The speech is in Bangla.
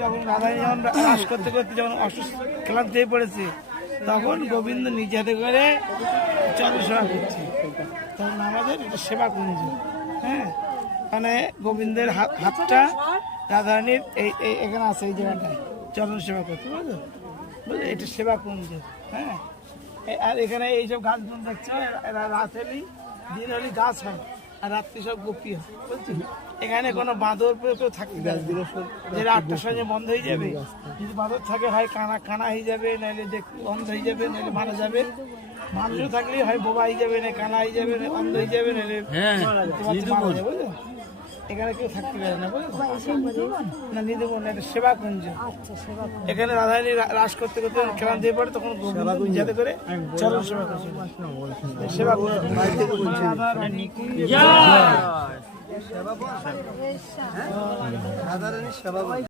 যখন রাধারানী যখন রাস করতে করতে যখন অসুস্থ ক্লান্ত হয়ে পড়েছে, তখন গোবিন্দ নিজে হাতে করে চন্দ্র সেবা করছে। তখন আমাদের এটা সেবা কুঞ্জ। হ্যাঁ, মানে গোবিন্দের হাতটা রাধারানীর এই এখানে আছে, এই জায়গাটায় চন্দ্র সেবা করতে, বুঝলো? বুঝলো, এটা সেবা কুঞ্জ। হ্যাঁ, আর এখানে এইসব গাছগুলো দেখছো, এরা রাত হলেই দিন হলেই গাছ হয়, আর রাত্রি সব গোপী হয়, বুঝছি? এখানে কোনো বাঁদর কেউ থাকতে পারে না, যেটা 8টার সময় বন্ধ হয়ে যাবে। যদি বাঁদর থাকে হয় কানা হয়ে যাবে, নাহলে বন্ধ হয়ে যাবে, নাহলে মারা যাবে। মানুষও থাকলে হয় বোবা হয়ে যাবে, না কানা হয়ে যাবে, না অন্ধ হয়ে যাবে, নাহলে মারা যাবে, বুঝলো? এখানে কেউ থাকতে পারে না, বুঝলো? না, নিধুবন, এটা সেবা কুঞ্জ। এখানে রাধারানী রাস করতে করতে ক্লান্ত হয়ে পড়ে, তখন গোবিন্দ যাতে করে চরণ সেবা করছে, সেবা কুঞ্জ।